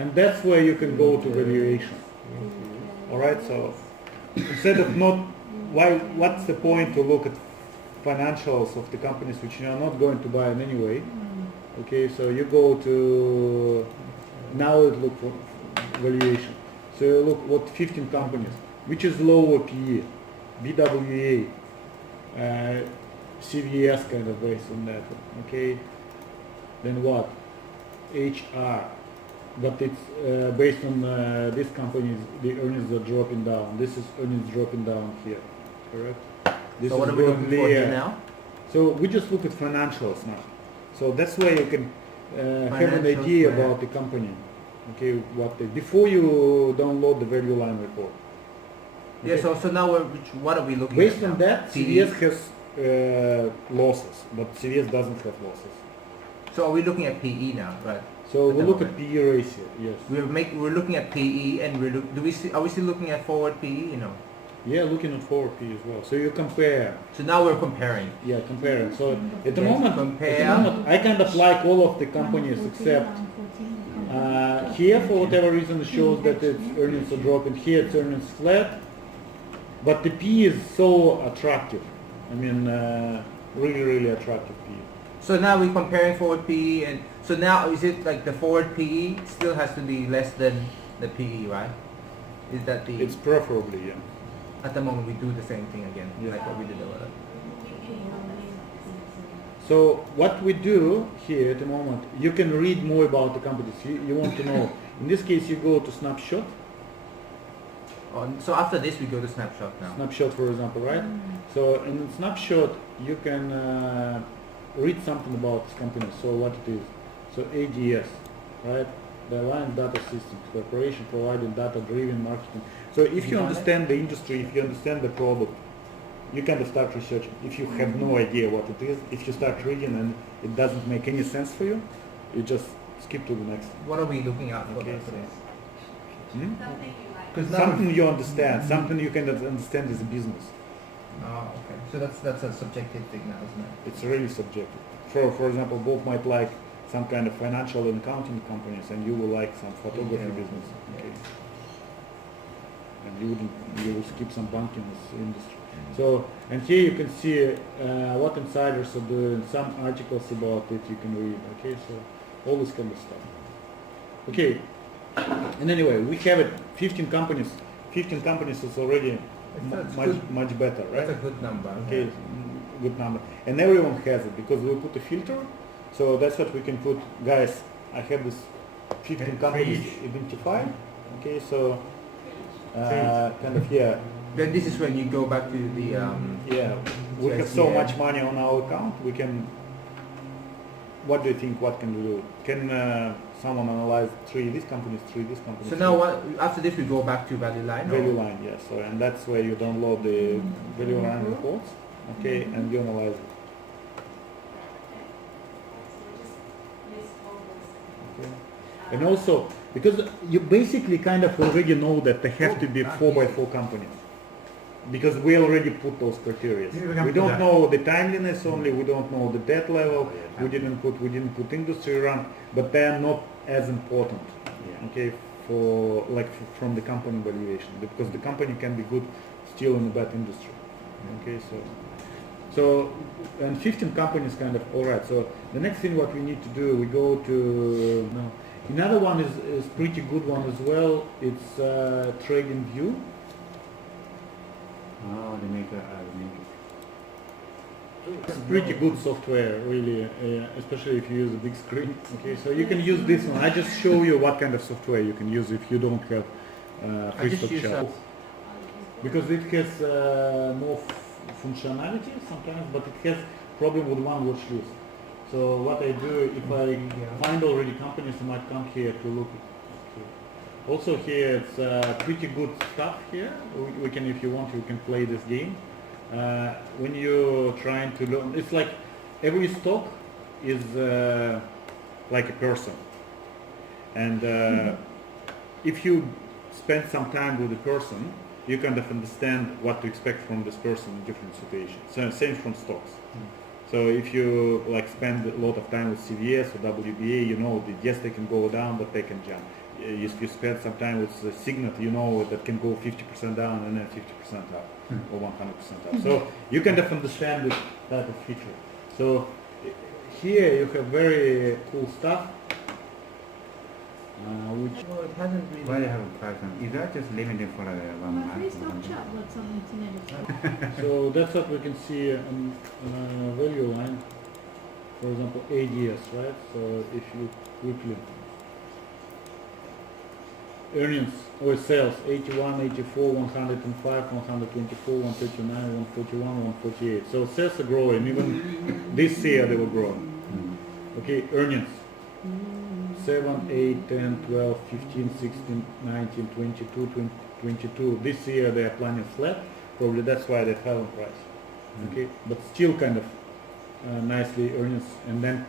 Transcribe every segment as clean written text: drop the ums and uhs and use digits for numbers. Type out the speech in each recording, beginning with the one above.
And that's where you can go to valuation. All right, so instead of not, what's the point to look at financials of the companies which you are not going to buy in anyway? Okay, so you go to, now look for valuation. So you look what 15 companies, which is lower PE, BWA, CVS kind of based on that, okay? Then what? HR, but it's based on these companies, the earnings are dropping down. This is earnings dropping down here, correct? This So what is are we looking for here there. now? So we just look at financials now. So that's where you can have an Financials idea where? about the company. Okay, before you download the value line report. Yeah, Okay. so now what are we looking Based at on now? that, PE? CVS has losses, but CVS doesn't have losses. So are we looking at PE now, right? So At we the look at moment. PE ratio, yes. We're looking at PE, and are we still looking at forward PE? You know. Yeah, looking at forward PE as well. So you compare. So now we're comparing. Yeah, compare. So at the Yes, moment, compare. I kind of like all of the companies except here for whatever reason it shows that its earnings are dropping. Here its earnings flat, but the P is so attractive. I mean, really attractive P. So now we're comparing forward PE, and so now is it like the forward PE still has to be less than the PE, right? Is that the It's preferably, yeah. at the moment we do the same thing again, Yeah. like what we did earlier. So what we do here at the moment, you can read more about the companies. You want to know. In this case, you go to snapshot. So after this we go to snapshot now. Snapshot, for example, right? So in snapshot, you can read something about this company. So what it is. So ADS, right? The Alliance Data Systems Corporation providing data-driven marketing. So if you understand the industry, if you understand the product, you kind of start researching. If you have no idea what it is, if you start reading and it doesn't make any sense for you, you just skip to the next. What are we looking at for Okay, this? Hmm? Because Something you understand, something you can understand as a business. Oh, okay. So that's a subjective thing now, isn't it? It's really subjective. For example, Bob might like some kind of financial and accounting companies, and you will like some photography Yeah. business. Okay. And you will skip some banking industry. So, and here you can see what insiders are doing, some articles about it you can read. Okay, so all this kind of stuff. Okay. And anyway, we have it. 15 companies. 15 companies is already That's much better, right? That's a good number. Okay, good number. And everyone has it because we put a filter. So that's what we can put. Guys, I have this 15 companies identified. Okay, so kind of, yeah. Then this is when you go back to the Yeah, we have so much money on our account. We can. What do you think? What can we do? Can someone analyze these companies? So now what? After this we go back to value line. Value line, yes. So and that's where you download the value line reports. Okay, and you analyze it. Okay. And also because you basically kind of already know that they have to be 4x4 companies. Because we already put those criteria. We don't know the timeliness only, we don't know the debt level, we didn't put industry run, but they are not as important, okay, from the company valuation, because the company can be good still in a bad industry. Okay, so and 15 companies kind of alright. So the next thing what we need to do, we go to another one is pretty good one as well. It's Trading View. Oh, they make It's pretty good software, really, especially if you use a big screen. Okay, so you can use this one. I just show you what kind of software you can use if you don't have free stock chart. Because it has more functionality sometimes, but it has problem with one watch list. So what I do, if I find already companies, I might come here to look at. Also here it's pretty good stuff here. We can, if you want, you can play this game. When you're trying to learn, it's like every stock is like a person. And if you spend some time with a person, you kind of understand what to expect from this person in different situations. So same from stocks. So if you like spend a lot of time with CVS or WBA, you know that yes, they can go down, but they can jump. If you spend some time with Signet, you know that can go 50% down and then 50% up or 100% up. So you kind of understand this type of feature. So here you have very cool stuff, which Well, it hasn't really. Why you have a price on? Is that just limited for 1 month? Please don't chat what's on the internet. so that's what we can see on value line. For example, ADS, right? So if you quickly earnings or sales 81, 84, 105, 124, 139, 141, 148. So sales are growing. Even this year they were growing. Okay, earnings 7, 8, 10, 12, 15, 16, 19, 22, 20, 22. This year they are planning flat. Probably that's why they fell in price. Okay, but still kind of nicely earnings, and then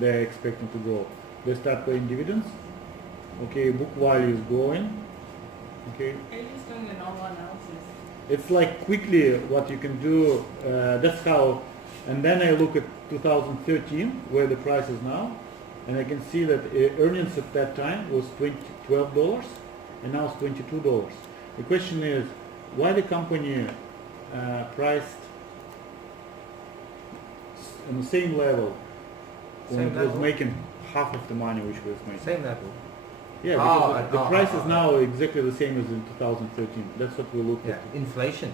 they're expecting to grow. They start paying dividends. Okay, book value is growing. Okay, Are you just doing a normal analysis? it's like quickly what you can do. That's how. And then I look at 2013 where the price is now, and I can see that earnings at that time was $12, and now it's $22. The question is why the company priced on the same level when Same it was level? making half of the money which was making. Same level. Yeah, Oh, because the price is now exactly the same as in 2013. That's what we looked Yeah, at. inflation.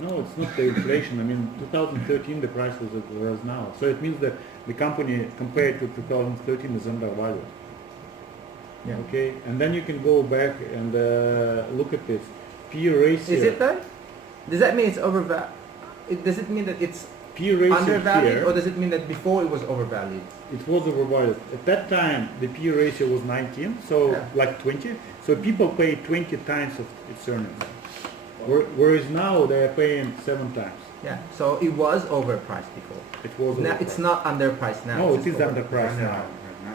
No, it's not the inflation. I mean, 2013 the price was as it was now. So it means that the company compared to 2013 is undervalued. Yeah. Okay, and then you can go back and look at this P ratio. Is it that? Does that mean it's overvalued? Does it mean that it's P ratio undervalued, here, or does it mean that before it was overvalued? it was overvalued. At that time, the P ratio was 19, so Yeah. like 20. So people pay 20 times of its earnings. Whereas now they are paying 7 times. Yeah. So it was overpriced before. It was Now it's overpriced. not underpriced now. No, it's it is just underpriced No, now. no.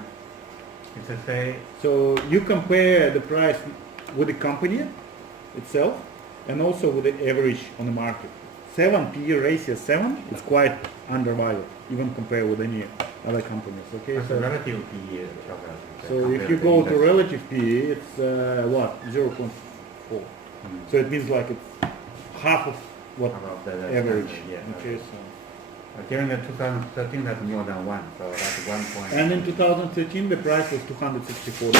It's a say, So you compare the price with the company itself and also with the average on the market. 7 P ratio 7 is quite undervalued, even compared with any other companies. Okay, it's a so, relative PE calculation. so if you go to relative PE, it's what 0.4. So it means like it's half of what About the average. Yeah. Okay, so. During the 2013, that's more than 1, so that's 1 point. And in 2013, the price was $264.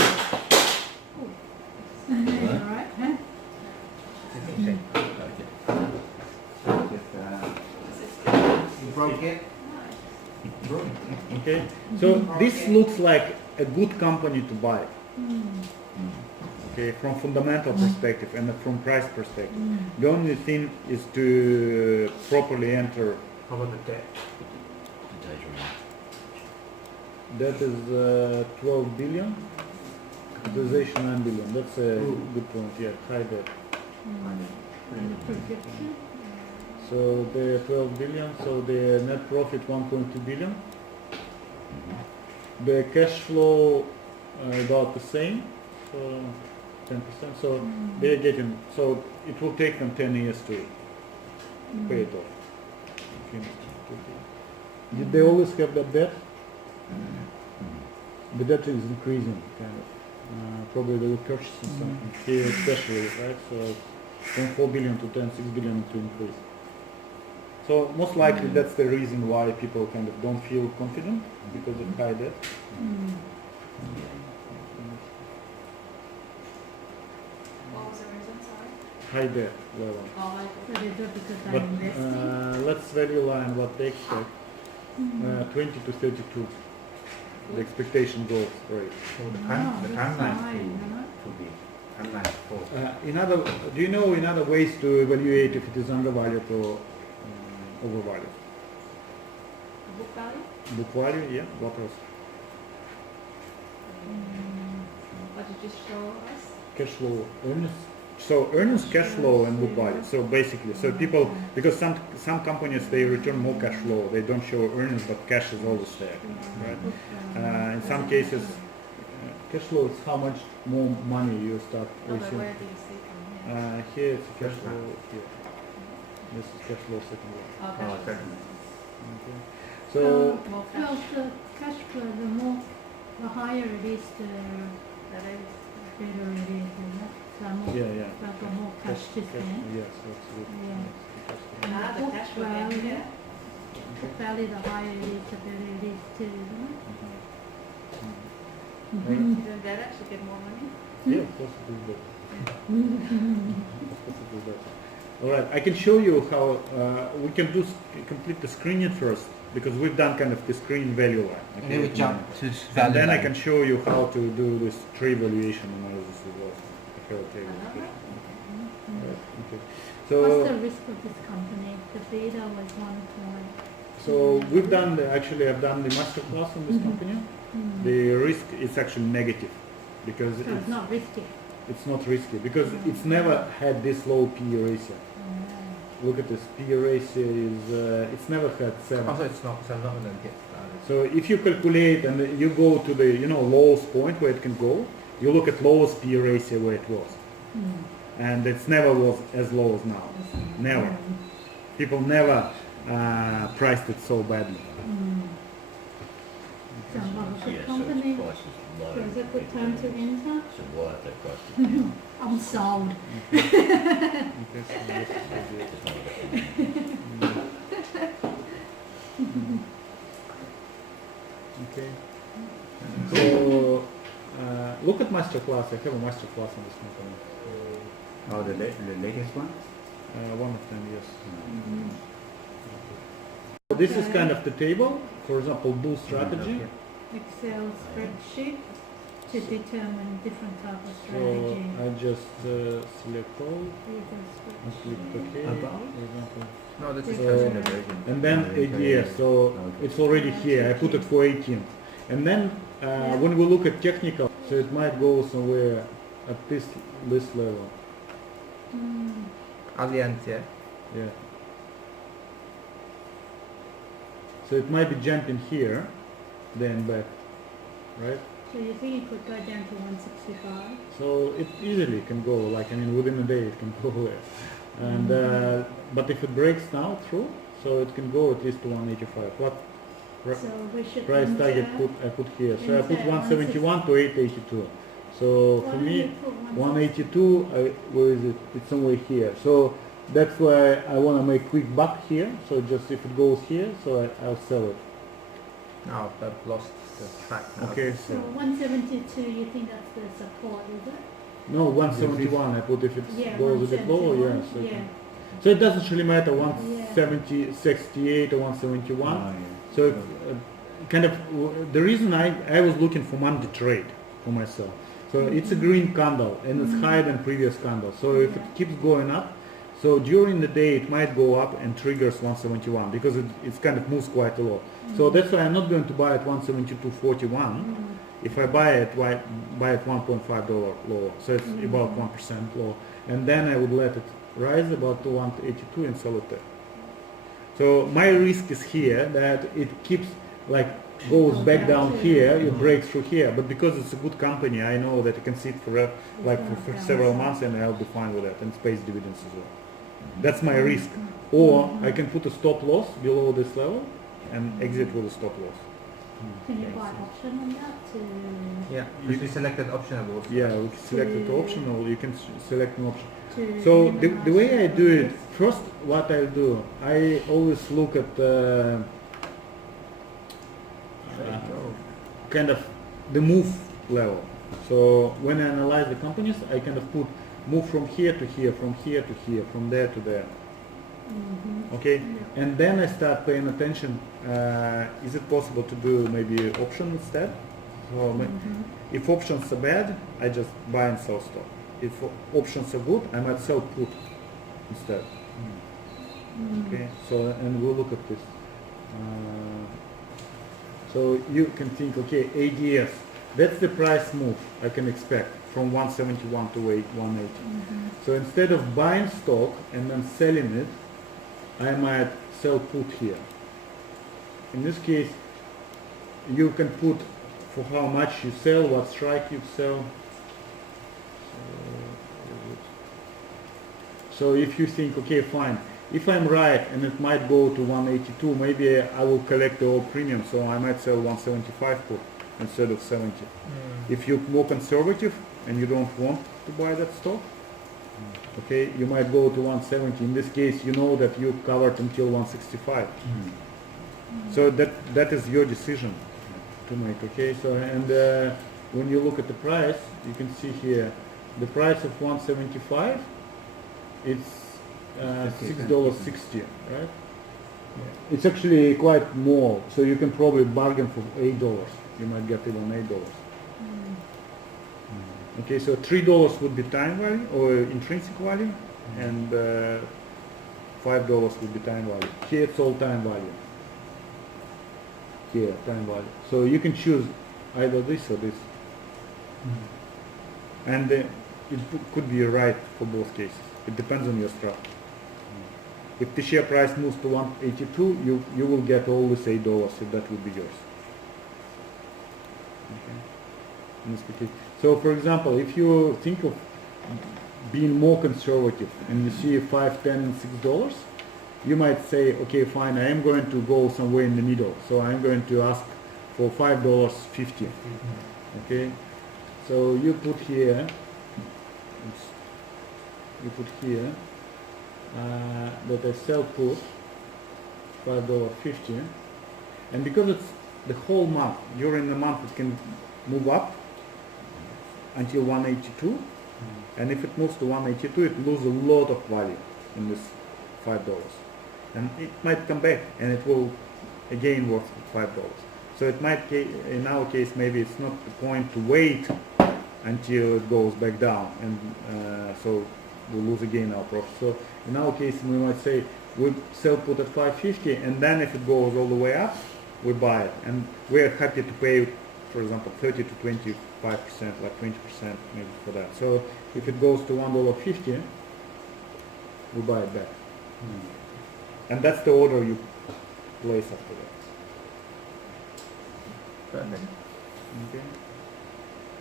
Alright, huh? Okay. You broke it. Okay, so this looks like a good company to buy. Okay, from fundamental perspective and from price perspective. The only thing is to properly enter. How about the debt? That is 12 billion. Capitalization 9 billion. That's a good point. Yeah, high debt. And the projection? So the 12 billion. So the net profit 1.2 billion. The cash flow about the same. So 10%. So they're getting. So it will take them 10 years to pay it off. Okay. Did they always have that debt? The debt is increasing, kind of. Probably they were purchasing something here, especially, right? So from 4 billion to 10, 6 billion to increase. So most likely that's the reason why people kind of don't feel confident because of high debt. What was the reason, sorry? High debt level. Oh, So they do it because But I'm investing? let's value line what they expect. 20 to 32. The expectation growth rate. So the No, the that's timeline fine, to be timeline for. Do you know in other ways to evaluate if it is undervalued or overvalued? book value? Book value, yeah. What else? What did you show us? Cash flow, earnings. So earnings, cash flow, and book value. So basically, so people, because some companies they return more cash flow, they don't show earnings, but cash is always there, right? In some cases, cash flow is how much more money you start Oh, but receiving. where do you see from here? Here it's cash flow. Here, this is cash flow second one. Oh, Oh, cash flow. second. Okay. So, So More well, cash. the cash flow, the higher it is, the That is. better it is, isn't it? So more, yeah. like a more cash to spend. Yes, that's good. Yeah. That's the cash flow. Ah, the book cash flow value. in here. Book value, the higher it is, the better it is too, isn't it? Mhm. You don't get actually get more money. Yeah, possibly that. Possibly that. All right, I can show you how we can do complete the screening first because we've done kind of the screen value line. And then we jump to And value then I line. can show you how to do this tree valuation analysis as well. I have a table Another? here. Right, okay. What's the So, risk of this company? The beta was 1 so we've done actually I've done the master class on this Mhm. company. point. The risk is actually negative because So it's not risky. it's not risky because it's never had this low PE ratio. Look at this, PE ratio is it's never had 7. Also, it's not, so I'm not gonna get started. So if you calculate and you go to the lowest point where it can go, you look at lowest PE ratio where it was, and it's never was as low as now. Never. People never priced it so badly. So what was the Yeah, so company? its price is low. So is it good time to enter? So why have they priced it down? I'm sold. Okay, so let's do this. Just not enough Okay. So look at master class. I have a master class on this company. Oh, the latest one? One of them, yes. So this is kind of the table. For example, bull strategy. Excel spreadsheet to determine different type of So strategy. I just select all Excel and click spreadsheet. OK. About? For example. No, this is So- consumer version. And then ADS. So it's already here. I put it for 18. And then when we look at technical, so it might go somewhere at this level. Allianz, yeah? Yeah. So it might be jumping here, then back, right? So you think it could go down to 165? So it easily can go, like, I mean, within a day it can go there. And, but if it breaks now through, so it can go at least to 185. What So we should price enter, target I put here? So I put enter 171 to 882. So why for don't me, you put 182, where is it? It's somewhere here. So that's why I want to make quick buck here. So just if it goes here, so I'll sell it. No, I've lost the track now. Okay, So so 172, you think that's the support, is it? no, 171. I put if it Yeah, goes a bit lower, yeah. 171, So, yeah. so it doesn't really matter 170, 68 or 171. Oh, yeah. So it's, kind of the reason I was looking for Monday trade for myself. So it's a green candle and it's higher than previous candle. So if it keeps going up, so during the day it might go up and triggers 171 because it's kind of moves quite a lot. So that's why I'm not going to buy at 172.41. If I buy it, buy it $1.5 lower. So it's about 1% lower. And then I would let it rise about to 182 and sell it there. So my risk is here that it keeps like goes back down here, it breaks through here. But because it's a good company, I know that it can sit for for several months and I'll be fine with that and it pays dividends as well. That's my risk. Or I can put a stop loss below this level and exit with a stop loss. Can you buy option on that to... Yeah, You- we selected optionables. Yeah, we can select it optional, you can select an option. to So the minimize way I do it, risk? first what I do, I always look at kind of the move level. So when I analyze the companies, I kind of put move from here to here, from here to here, from there to there. Okay, and then I start paying attention. Is it possible to do maybe option instead? So if options are bad, I just buy and sell stock. If options are good, I might sell put instead. Okay, so and we'll look at this. So you can think, okay, ADS, that's the price move I can expect from 171 to 180. So instead of buying stock and then selling it, I might sell put here. In this case, you can put for how much you sell, what strike you sell. So if you think, okay, fine, if I'm right and it might go to 182, maybe I will collect the old premium, so I might sell 175 put instead of 70. If you're more conservative and you don't want to buy that stock, okay, you might go to 170. In this case, you know that you're covered until 165. So that is your decision to make, okay? So, and when you look at the price, you can see here, the price of 175, it's $6.60, right? It's actually quite more, so you can probably bargain for $8. You might get even $8. Okay, so $3 would be time value or intrinsic value, and $5 would be time value. Here it's all time value. Here, time value. So you can choose either this or this. And it could be right for both cases. It depends on your strategy. If the share price moves to 182, you will get always $8 if that would be yours. Okay. In this case. So for example, if you think of being more conservative and you see $5, $10, and $6, you might say, okay, fine, I am going to go somewhere in the middle. So I'm going to ask for $5.50. Okay. So you put here, that I sell put $5.50, and because it's the whole month, during the month it can move up until 182, and if it moves to 182, it loses a lot of value in this $5, and it might come back and it will again worth $5. So it might, in our case, maybe it's not the point to wait until it goes back down, and so we'll lose again our profit. So in our case, we might say we sell put at 550, and then if it goes all the way up, we buy it, and we're happy to pay, for example, 30 to 25%, like 20% maybe for that. So if it goes to $1.50, we buy it back, and that's the order you place after that. Perfect. Okay.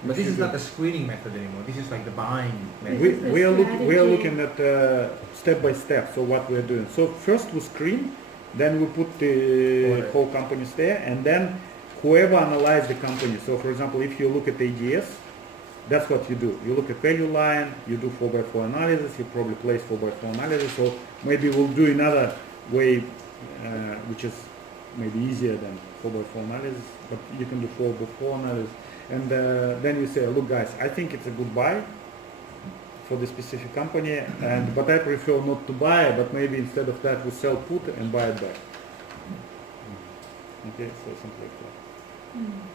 But this is not the screening method anymore. This is like the buying method. This is We are strategy. looking at step by step. So what we are doing. So first we screen, then we put the Correct. whole companies there, and then whoever analyze the company. So for example, if you look at ADS, that's what you do. You look at value line, you do 4x4 analysis, you probably place 4x4 analysis, or maybe we'll do another way, which is maybe easier than 4x4 analysis, but you can do 4x4 analysis. And then you say, look guys, I think it's a good buy for the specific company, but I prefer not to buy, but maybe instead of that we sell put and buy it back. Okay, so something like that.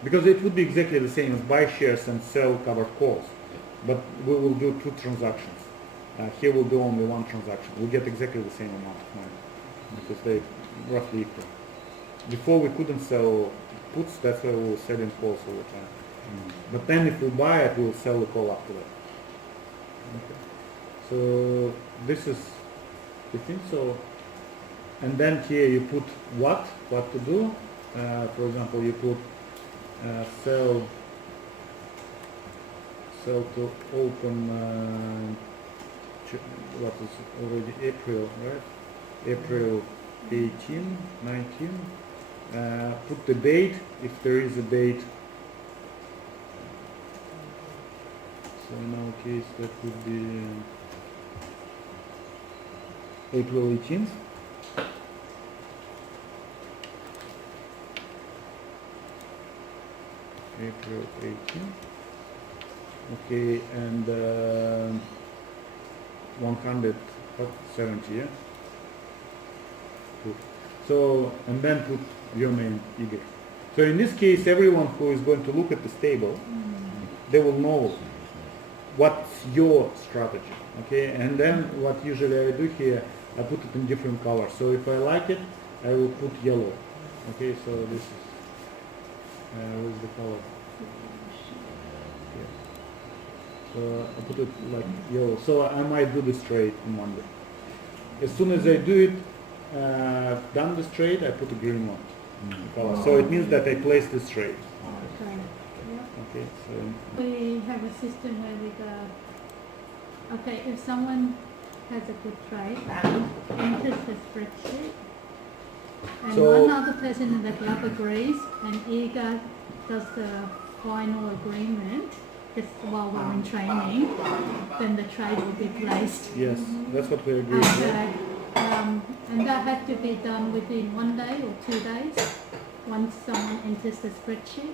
Because it would be exactly the same as buy shares and sell covered calls, but we will do two transactions. Here we'll do only one transaction. We'll get exactly the same amount of money because they roughly equal. Before we couldn't sell puts, that's why we were selling calls all the time. But then if we buy it, we'll sell the call after that. Okay. So this is the thing. So, and then here you put what to do. For example, you put sell to open. What is already April, right? April 18, 19. Put the date if there is a date. So in our case that would be April 18th. April 18th. Okay, and 170, yeah? Good. So, and then put your name, Igor. So in this case, everyone who is going to look at this table, they will know what's your strategy, okay? And then what usually I do here, I put it in different colors. So if I like it, I will put yellow. Okay, so this is, what's the color? Yeah. So I put it like yellow. So I might do this trade on Monday. As soon as I do it, done this trade, I put a green one. Color. So it means that I placed this trade. Okay. Yeah. Okay, so We have a system where we go, okay, if someone has a good trade, enters the spreadsheet. And So- one other person in the club agrees, and Ega does the final agreement just while we're in training, then the trade will be placed. Yes, that's what we agreed. And, and that had to be done within 1 day or 2 days, once someone enters the spreadsheet.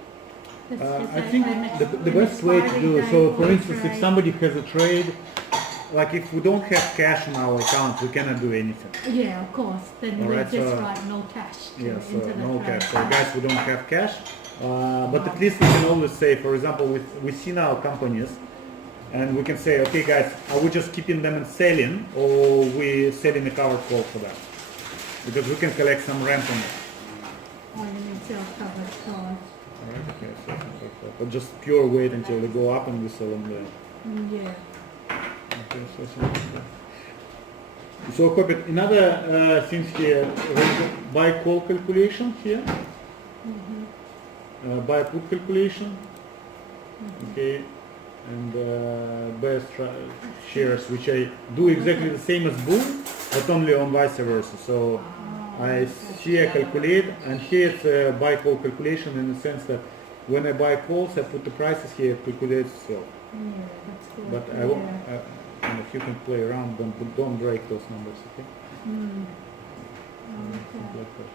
This is I think the best way to do it, so for instance, if somebody has a trade, like if we don't have cash in our account, we cannot do anything. Yeah, of course, then we'll Alright, just so- write no cash to Yes, into the no trade. cash. So guys, we don't have cash, but at least we can always say, for example, we see now companies, and we can say, okay guys, are we just keeping them and selling, or we selling a covered call for that? Because we can collect some rent on it. Oh, you mean self-covered card. Alright, okay, so something like that. But just pure wait until they go up and we sell them there. Yeah. Okay, so something like that. So Kobit, another things here, buy call calculation here, buy put calculation, okay, and buy shares, which I do exactly the same as bull, but only on vice versa. So I see, I calculate, and here it's a buy call calculation in the sense that when I buy calls, I put the prices here, it calculates itself. Yeah, that's good. But and if you can play around, don't break those numbers, okay? Mm. Something Okay. like that.